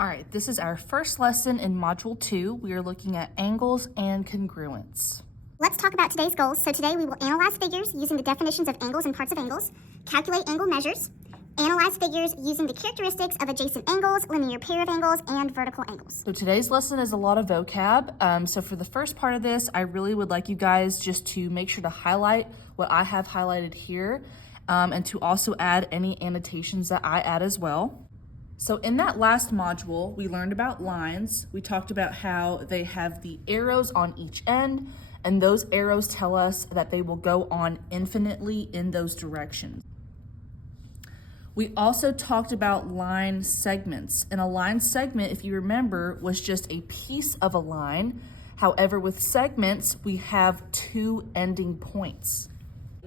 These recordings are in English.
All right, this is our first lesson in Module 2. We are looking at angles and congruence. Let's talk about today's goals. So today we will analyze figures using the definitions of angles and parts of angles, calculate angle measures, analyze figures using the characteristics of adjacent angles, linear pair of angles, and vertical angles. So today's lesson is a lot of vocab. So for the first part of this, I really would like you guys just to make sure to highlight what I have highlighted here and to also add any annotations that I add as well. So in that last module, we learned about lines. We talked about how they have the arrows on each end, and those arrows tell us that they will go on infinitely in those directions. We also talked about line segments, and a line segment, if you remember, was just a piece of a line. However, with segments, we have two ending points.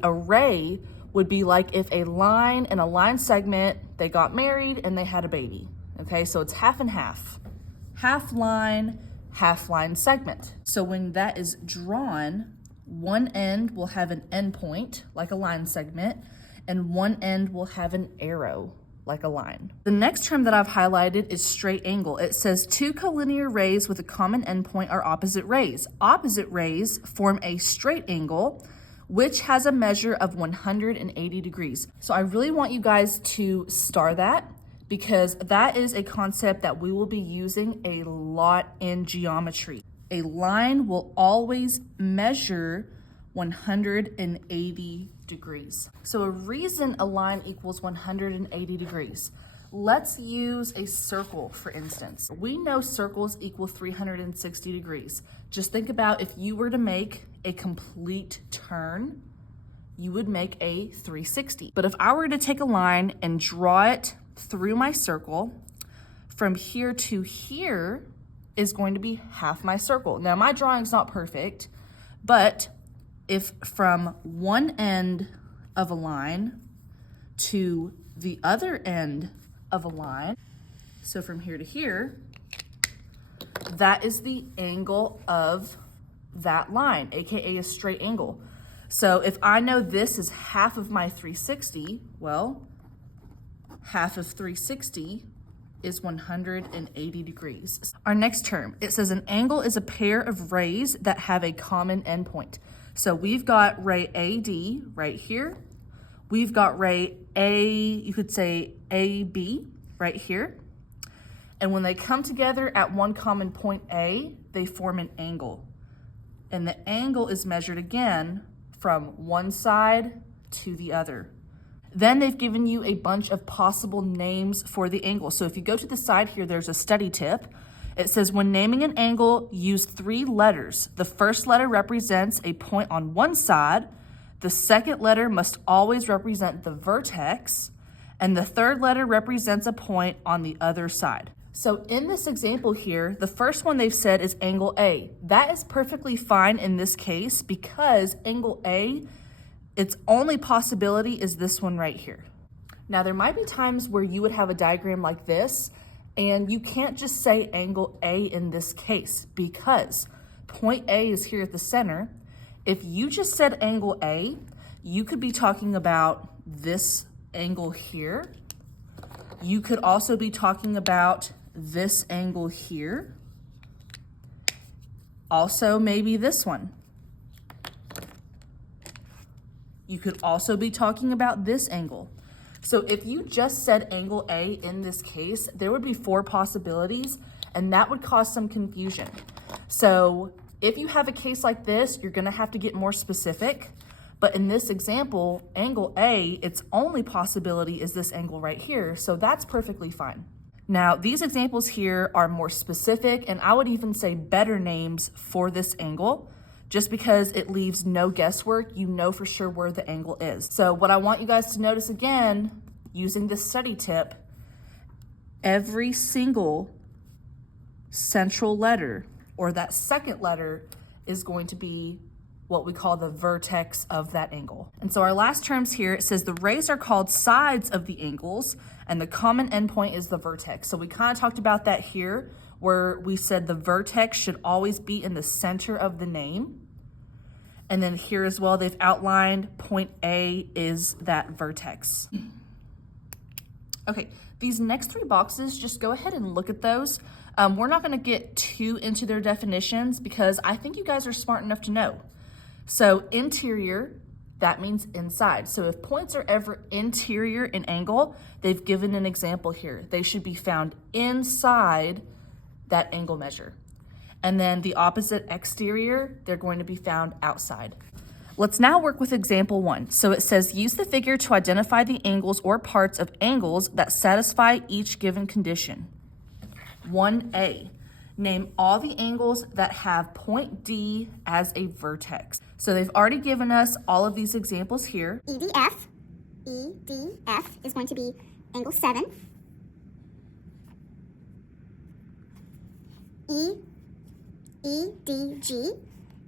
A ray would be like if a line and a line segment, they got married and they had a baby. Okay, so it's half and half. Half line segment. So when that is drawn, one end will have an end point, like a line segment, and one end will have an arrow, like a line. The next term that I've highlighted is straight angle. It says two collinear rays with a common endpoint are opposite rays. Opposite rays form a straight angle, which has a measure of 180 degrees. So I really want you guys to star that because that is a concept that we will be using a lot in geometry. A line will always measure 180 degrees. So a reason a line equals 180 degrees. Let's use a circle, for instance. We know circles equal 360 degrees. Just think about if you were to make a complete turn, you would make a 360. But if I were to take a line and draw it through my circle, from here to here is going to be half my circle. Now my drawing's not perfect, but if from one end of a line to the other end of a line, so from here to here, that is the angle of that line, aka a straight angle. So if I know this is half of my 360, well, half of 360 is 180 degrees. Our next term, it says an angle is a pair of rays that have a common endpoint. So we've got ray AD right here. We've got ray A, you could say AB right here. And when they come together at one common point A, they form an angle. And the angle is measured again from one side to the other. Then they've given you a bunch of possible names for the angle. So if you go to the side here, there's a study tip. It says when naming an angle, use 3 letters. The first letter represents a point on one side. The second letter must always represent the vertex. And the third letter represents a point on the other side. So in this example here, the first one they've said is angle A. That is perfectly fine in this case because angle A, its only possibility is this one right here. Now there might be times where you would have a diagram like this and you can't just say angle A in this case because point A is here at the center. If you just said angle A, you could be talking about this angle here. You could also be talking about this angle here. Also maybe this one. You could also be talking about this angle. So if you just said angle A in this case, there would be 4 possibilities and that would cause some confusion. So if you have a case like this, you're gonna have to get more specific. But in this example, angle A, its only possibility is this angle right here. So that's perfectly fine. Now, these examples here are more specific and I would even say better names for this angle. Just because it leaves no guesswork, you know for sure where the angle is. So what I want you guys to notice again, using this study tip, every single central letter or that second letter is going to be what we call the vertex of that angle. And so our last terms here, it says the rays are called sides of the angles and the common endpoint is the vertex. So we kind of talked about that here where we said the vertex should always be in the center of the name. And then here as well, they've outlined point A is that vertex. Okay, These next three boxes, just go ahead and look at those. We're not gonna get too into their definitions because I think you guys are smart enough to know. So interior, that means inside. So if points are ever interior in angle, they've given an example here. They should be found inside that angle measure. And then the opposite, exterior, they're going to be found outside. Let's now work with example 1. So it says, use the figure to identify the angles or parts of angles that satisfy each given condition. 1A, name all the angles that have point D as a vertex. So they've already given us all of these examples here. EDF is going to be angle 7. EDG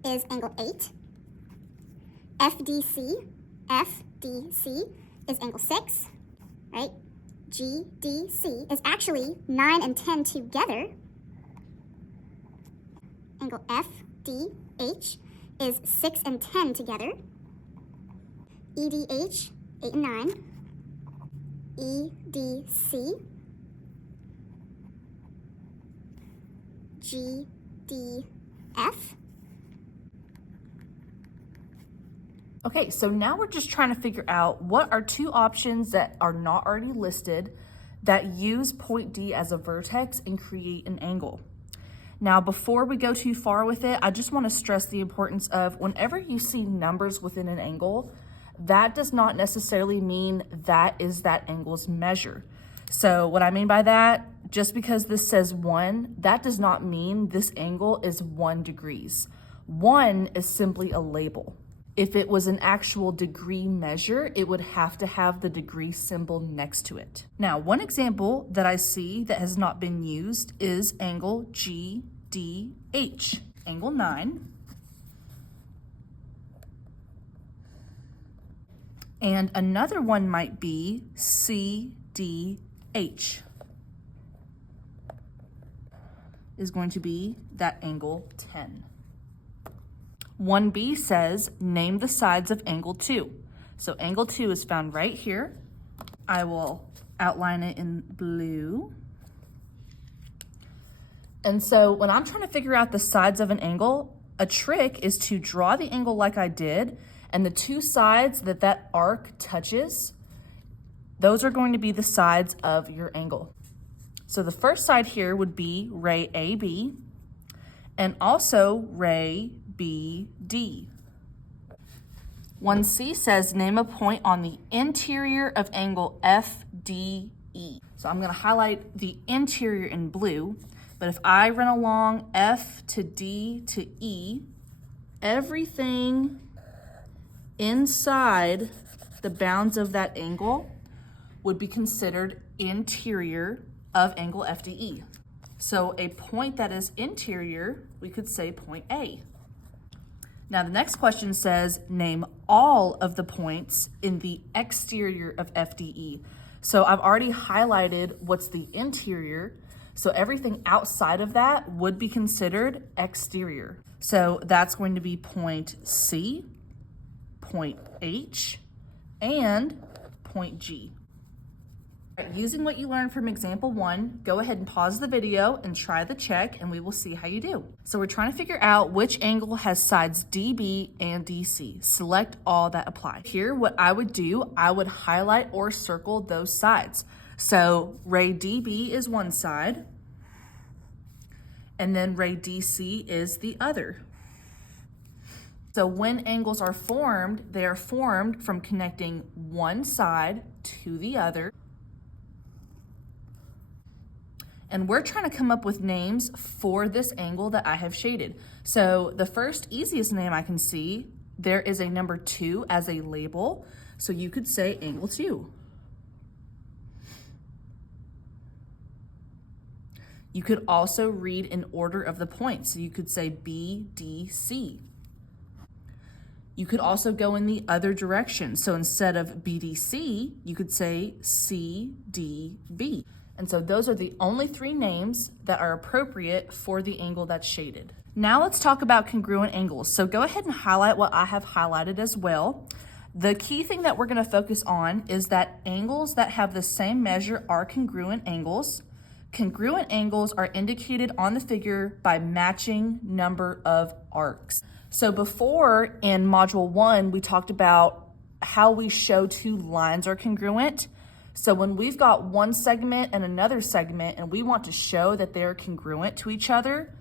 is angle 8. FDC is angle 6, right? GDC is actually 9 and 10 together. Angle FDH is 6 and 10 together. EDH, 8 and 9. EDC, GDF. Okay, so now we're just trying to figure out what are two options that are not already listed that use point D as a vertex and create an angle. Now, before we go too far with it, I just want to stress the importance of whenever you see numbers within an angle, that does not necessarily mean that is that angle's measure. So what I mean by that, just because this says 1, that does not mean this angle is 1 degrees. 1 is simply a label. If it was an actual degree measure, it would have to have the degree symbol next to it. Now, one example that I see that has not been used is angle GDH, angle 9. And another one might be CDH, is going to be that angle 10. 1B says, name the sides of angle 2. So angle 2 is found right here. I will outline it in blue. And so when I'm trying to figure out the sides of an angle, a trick is to draw the angle like I did, and the two sides that that arc touches, those are going to be the sides of your angle. So the first side here would be ray AB, and also ray BD. 1C says name a point on the interior of angle FDE. So I'm going to highlight the interior in blue, but if I run along F to D to E, everything inside the bounds of that angle would be considered interior of angle FDE. So a point that is interior, we could say point A. Now the next question says, name all of the points in the exterior of FDE. So I've already highlighted what's the interior, so everything outside of that would be considered exterior. So that's going to be point C, point H, and point G. Using what you learned from example 1, go ahead and pause the video and try the check and we will see how you do. So we're trying to figure out which angle has sides DB and DC. Select all that apply. Here, what I would do, I would highlight or circle those sides. So ray DB is one side, and then ray DC is the other. So when angles are formed, they are formed from connecting one side to the other. And we're trying to come up with names for this angle that I have shaded. So the first easiest name I can see, there is a number 2 as a label. So you could say angle 2. You could also read in order of the points. So you could say B, D, C. You could also go in the other direction. So instead of BDC, you could say CDB. And so those are the only 3 names that are appropriate for the angle that's shaded. Now let's talk about congruent angles. So go ahead and highlight what I have highlighted as well. The key thing that we're going to focus on is that angles that have the same measure are congruent angles. Congruent angles are indicated on the figure by matching number of arcs. So before in Module 1, we talked about how we show two lines are congruent. So when we've got one segment and another segment and we want to show that they're congruent to each other,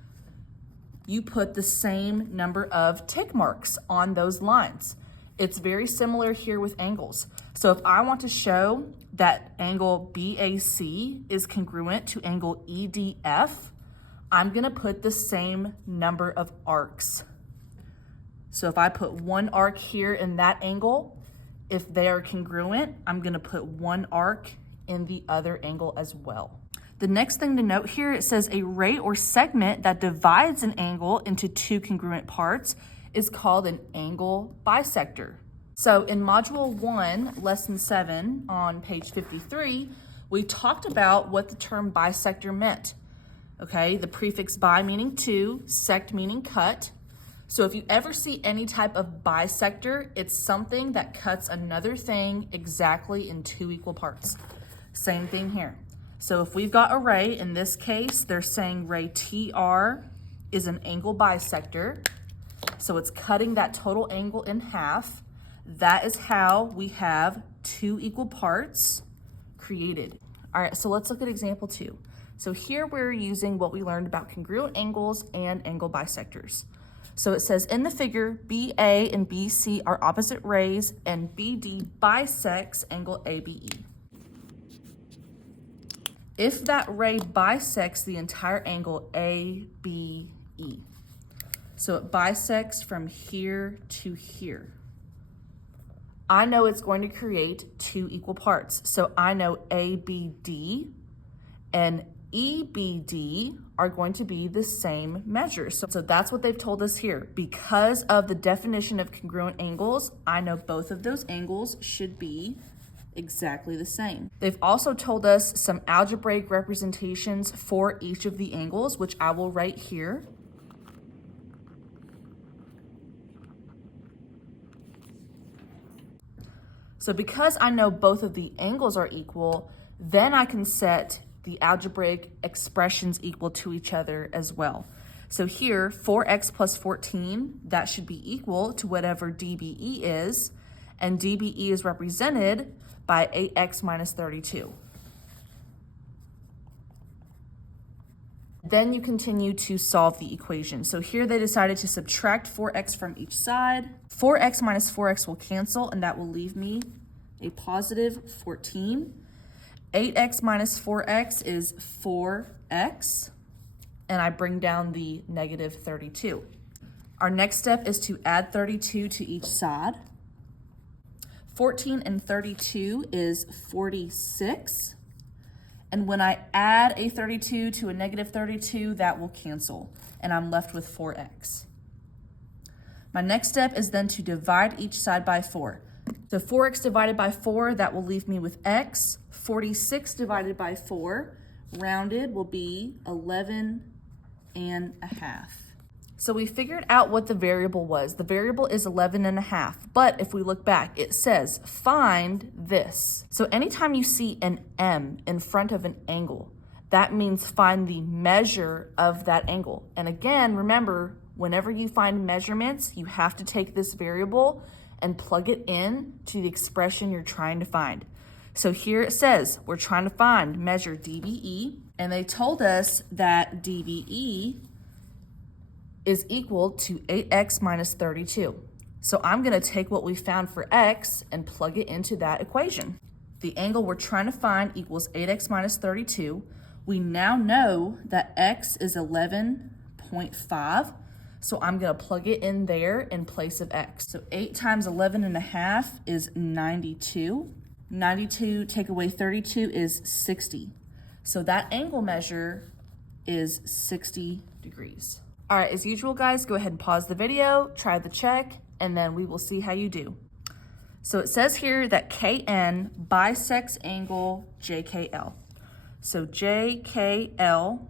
you put the same number of tick marks on those lines. It's very similar here with angles. So if I want to show that angle BAC is congruent to angle EDF, I'm gonna put the same number of arcs. So if I put one arc here in that angle, if they are congruent, I'm gonna put one arc in the other angle as well. The next thing to note here, it says a ray or segment that divides an angle into two congruent parts is called an angle bisector. So in Module 1, Lesson 7 on page 53, we talked about what the term bisector meant. Okay, the prefix bi meaning two, sect meaning cut. So if you ever see any type of bisector, it's something that cuts another thing exactly in two equal parts. Same thing here. So if we've got a ray, in this case, they're saying ray TR is an angle bisector. So it's cutting that total angle in half. That is how we have two equal parts created. All right, so let's look at example 2. So here we're using what we learned about congruent angles and angle bisectors. So it says in the figure, BA and BC are opposite rays and BD bisects angle ABE. If that ray bisects the entire angle ABE, so it bisects from here to here, I know it's going to create two equal parts. So I know ABD and EBD are going to be the same measure. So that's what they've told us here. Because of the definition of congruent angles, I know both of those angles should be exactly the same. They've also told us some algebraic representations for each of the angles, which I will write here. So because I know both of the angles are equal, then I can set the algebraic expressions equal to each other as well. So here, 4x plus 14, that should be equal to whatever DBE is, and DBE is represented by 8x minus 32. Then you continue to solve the equation. So here they decided to subtract 4x from each side. 4x minus 4x will cancel, and that will leave me a positive 14. 8x minus 4x is 4x, and I bring down the negative 32. Our next step is to add 32 to each side. 14 and 32 is 46. And when I add a 32 to a negative 32, that will cancel, and I'm left with 4x. My next step is then to divide each side by 4. So 4x divided by 4, that will leave me with x. 46 divided by 4, rounded, will be 11 and a half. So we figured out what the variable was. The variable is 11 and a half, but if we look back, it says find this. So anytime you see an M in front of an angle, that means find the measure of that angle. And again, remember, whenever you find measurements, you have to take this variable and plug it in to the expression you're trying to find. So here it says we're trying to find measure DBE, and they told us that DBE is equal to 8x minus 32. So I'm gonna take what we found for x and plug it into that equation. The angle we're trying to find equals 8x minus 32. We now know that x is 11.5. So I'm gonna plug it in there in place of x. So 8 times 11 and a half is 92. 92 take away 32 is 60. So that angle measure is 60 degrees. All right, as usual, guys, go ahead and pause the video, try the check, and then we will see how you do. So it says here that KN bisects angle JKL. So JKL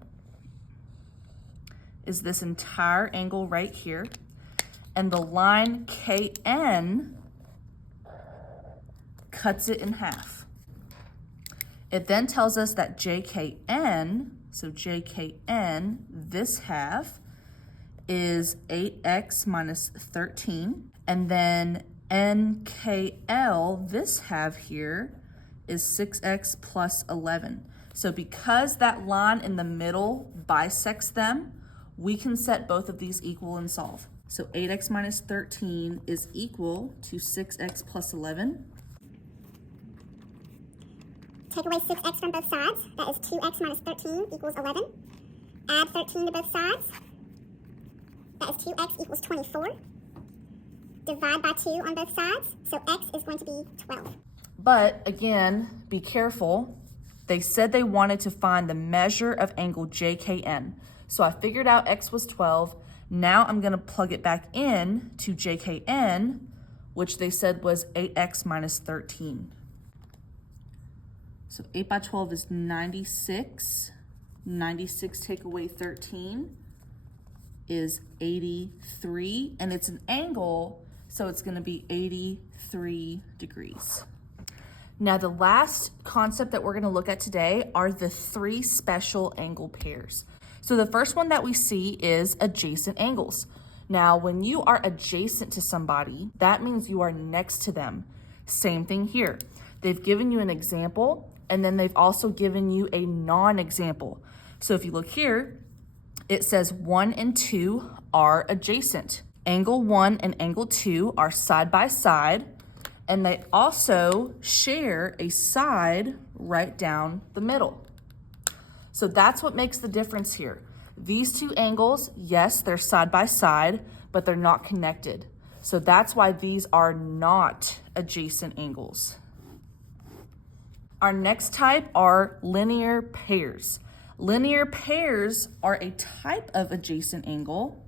is this entire angle right here, and the line KN cuts it in half. It then tells us that JKN, so JKN, this half, is 8x minus 13. And then NKL, this half here, is 6x plus 11. So because that line in the middle bisects them, we can set both of these equal and solve. So 8x minus 13 is equal to 6x plus 11. Take away 6x from both sides. That is 2x minus 13 equals 11. Add 13 to both sides. That is 2x equals 24. Divide by 2 on both sides. So x is going to be 12. But again, be careful. They said they wanted to find the measure of angle JKN. So I figured out x was 12. Now I'm going to plug it back in to JKN, which they said was 8x minus 13. So 8 by 12 is 96. 96 take away 13 is 83. And it's an angle, so it's going to be 83 degrees. Now, the last concept that we're going to look at today are the three special angle pairs. So the first one that we see is adjacent angles. Now, when you are adjacent to somebody, that means you are next to them. Same thing here. They've given you an example, and then they've also given you a non-example. So if you look here, it says 1 and 2 are adjacent. Angle 1 and angle 2 are side by side, and they also share a side right down the middle. So that's what makes the difference here. These two angles, yes, they're side by side, but they're not connected. So that's why these are not adjacent angles. Our next type are linear pairs. Linear pairs are a type of adjacent angle,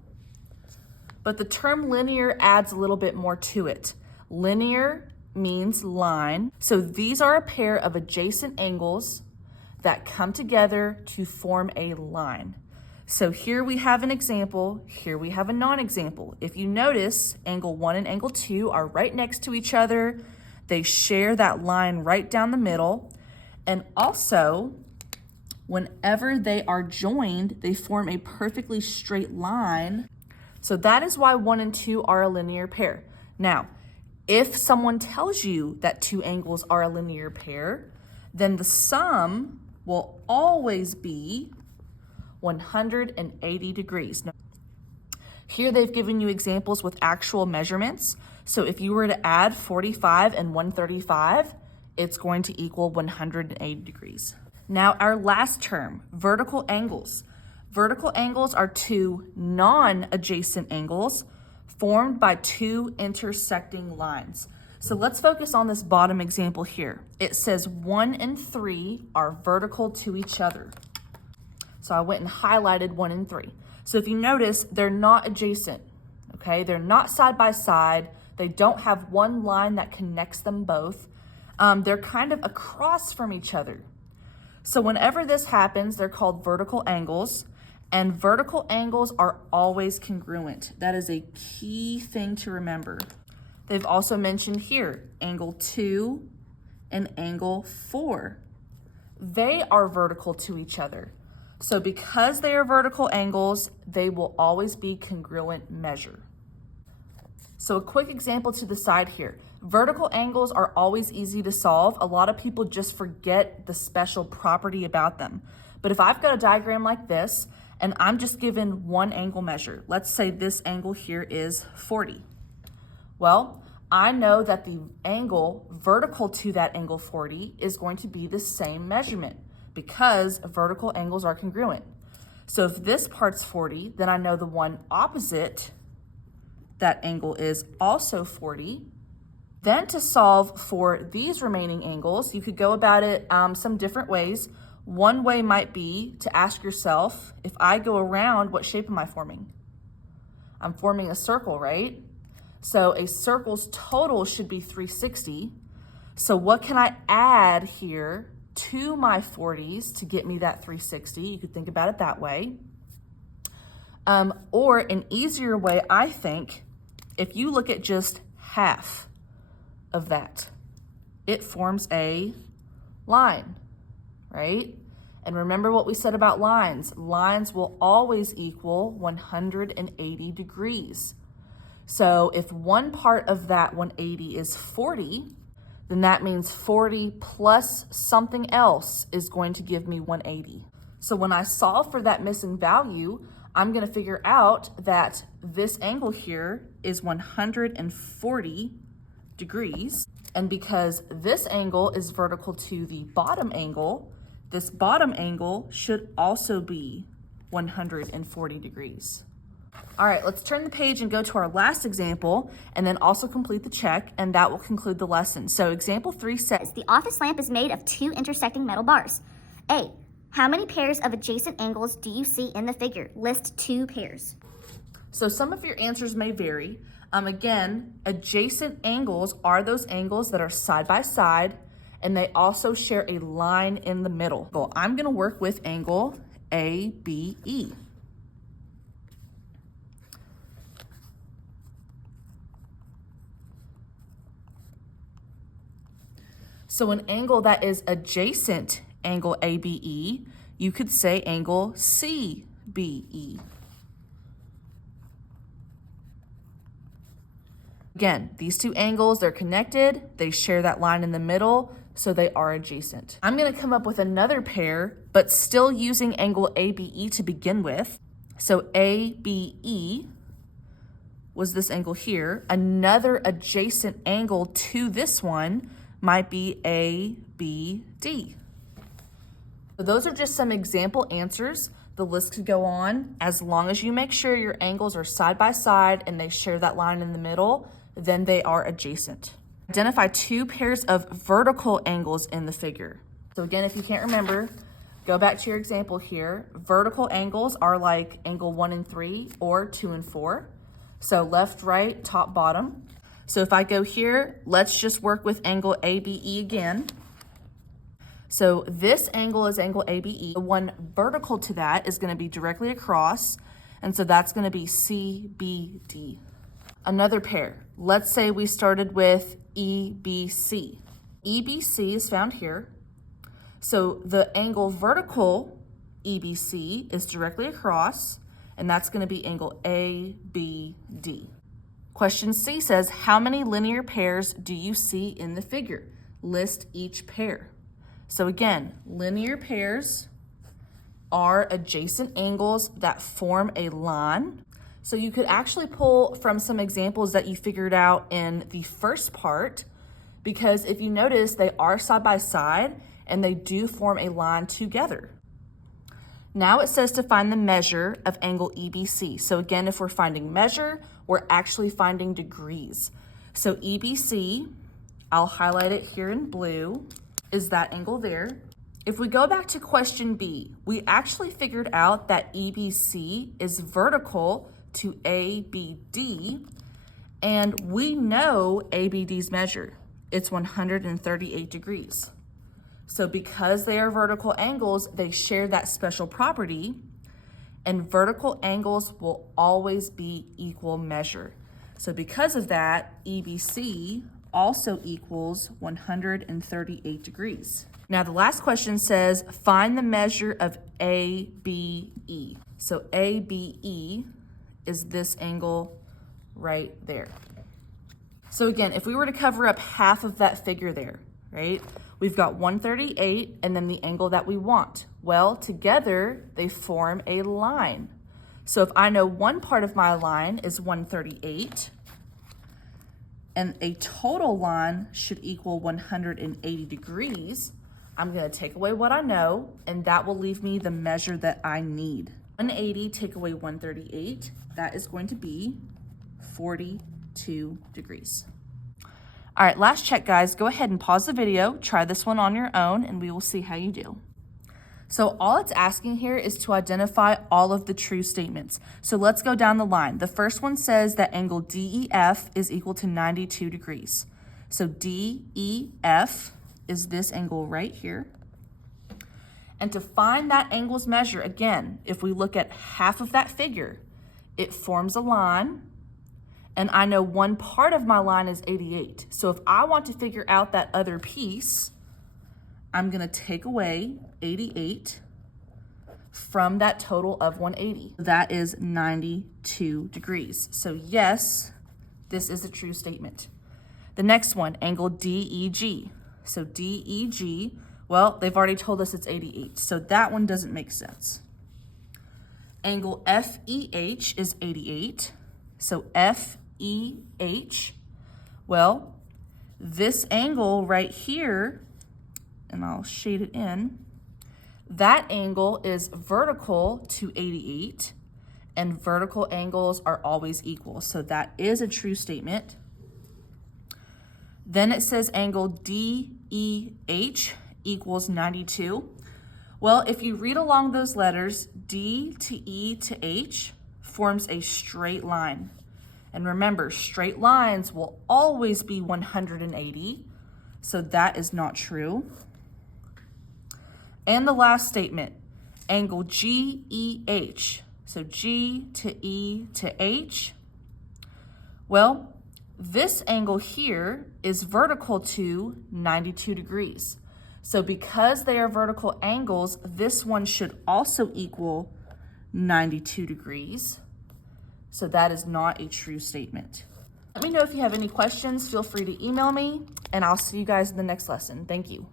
but the term linear adds a little bit more to it. Linear means line. So these are a pair of adjacent angles that come together to form a line. So here we have an example, here we have a non-example. If you notice, angle 1 and angle 2 are right next to each other. They share that line right down the middle. And also, whenever they are joined, they form a perfectly straight line. So that is why 1 and 2 are a linear pair. Now, if someone tells you that two angles are a linear pair, then the sum will always be 180 degrees. Now, here they've given you examples with actual measurements. So if you were to add 45 and 135, it's going to equal 180 degrees. Now our last term, vertical angles. Vertical angles are two non-adjacent angles formed by two intersecting lines. So let's focus on this bottom example here. It says 1 and 3 are vertical to each other. So I went and highlighted 1 and 3. So if you notice, they're not adjacent, okay? They're not side by side. They don't have one line that connects them both. They're kind of across from each other. So whenever this happens, they're called vertical angles. And vertical angles are always congruent. That is a key thing to remember. They've also mentioned here, angle 2 and angle 4. They are vertical to each other. So because they are vertical angles, they will always be congruent measure. So a quick example to the side here. Vertical angles are always easy to solve. A lot of people just forget the special property about them. But if I've got a diagram like this, and I'm just given one angle measure. Let's say this angle here is 40. Well, I know that the angle vertical to that angle 40 is going to be the same measurement because vertical angles are congruent. So if this part's 40, then I know the one opposite that angle is also 40. Then to solve for these remaining angles, you could go about it some different ways. One way might be to ask yourself, if I go around, what shape am I forming? I'm forming a circle, right? So a circle's total should be 360. So what can I add here to my 40s to get me that 360? You could think about it that way. Or an easier way, I think, if you look at just half of that. it forms a line, right? And remember what we said about lines. Lines will always equal 180 degrees. So if one part of that 180 is 40, then that means 40 plus something else is going to give me 180. So when I solve for that missing value, I'm going to figure out that this angle here is 140 degrees. And because this angle is vertical to the bottom angle, this bottom angle should also be 140 degrees. All right, let's turn the page and go to our last example and then also complete the check, and that will conclude the lesson. So example 3 says, The office lamp is made of 2 intersecting metal bars. A, how many pairs of adjacent angles do you see in the figure? List 2 pairs. So some of your answers may vary. Again, adjacent angles are those angles that are side by side, and they also share a line in the middle. So I'm gonna work with angle ABE. So an angle that is adjacent angle ABE, you could say angle CBE. Again, these two angles, they're connected, they share that line in the middle, so they are adjacent. I'm gonna come up with another pair, but still using angle ABE to begin with. So ABE was this angle here. Another adjacent angle to this one might be ABD. So those are just some example answers. The list could go on. As long as you make sure your angles are side by side and they share that line in the middle, then they are adjacent. Identify 2 pairs of vertical angles in the figure. So again, if you can't remember, go back to your example here. Vertical angles are like angle 1 and 3 or 2 and 4. So left, right, top, bottom. So if I go here, let's just work with angle ABE again. So this angle is angle ABE. The one vertical to that is going to be directly across, and so that's going to be CBD. Another pair. Let's say we started with EBC. EBC is found here. So the angle vertical EBC is directly across, and that's going to be angle ABD. Question C says, how many linear pairs do you see in the figure? List each pair. So again, linear pairs are adjacent angles that form a line. So you could actually pull from some examples that you figured out in the first part, because if you notice, they are side by side and they do form a line together. Now it says to find the measure of angle EBC. So again, if we're finding measure, we're actually finding degrees. So EBC, I'll highlight it here in blue, is that angle there. If we go back to question B, we actually figured out that EBC is vertical to ABD, and we know ABD's measure. It's 138 degrees. So because they are vertical angles, they share that special property, and vertical angles will always be equal measure. So because of that, EBC also equals 138 degrees. Now the last question says, find the measure of ABE. So ABE is this angle right there. So again, if we were to cover up half of that figure there, right? We've got 138 and then the angle that we want. Well, together they form a line. So if I know one part of my line is 138, and a total line should equal 180 degrees, I'm gonna take away what I know, and that will leave me the measure that I need. 180 take away 138, that is going to be 42 degrees. All right, last check, guys. Go ahead and pause the video, try this one on your own, and we will see how you do. So all it's asking here is to identify all of the true statements. So let's go down the line. The first one says that angle DEF is equal to 92 degrees. So DEF is this angle right here. And to find that angle's measure, again, if we look at half of that figure, it forms a line, and I know one part of my line is 88. So if I want to figure out that other piece, I'm gonna take away 88 from that total of 180. That is 92 degrees. So yes, this is a true statement. The next one, angle DEG. So DEG, well, they've already told us it's 88, so that one doesn't make sense. Angle FEH is 88, so FEH, well, this angle right here, and I'll shade it in, that angle is vertical to 88, and vertical angles are always equal, so that is a true statement. Then it says angle DEH equals 92. Well, if you read along those letters, D to E to H forms a straight line. And remember, straight lines will always be 180, so that is not true. And the last statement, angle GEH, so G to E to H. Well, this angle here is vertical to 92 degrees. So because they are vertical angles, this one should also equal 92 degrees. So that is not a true statement. Let me know if you have any questions. Feel free to email me, and I'll see you guys in the next lesson. Thank you.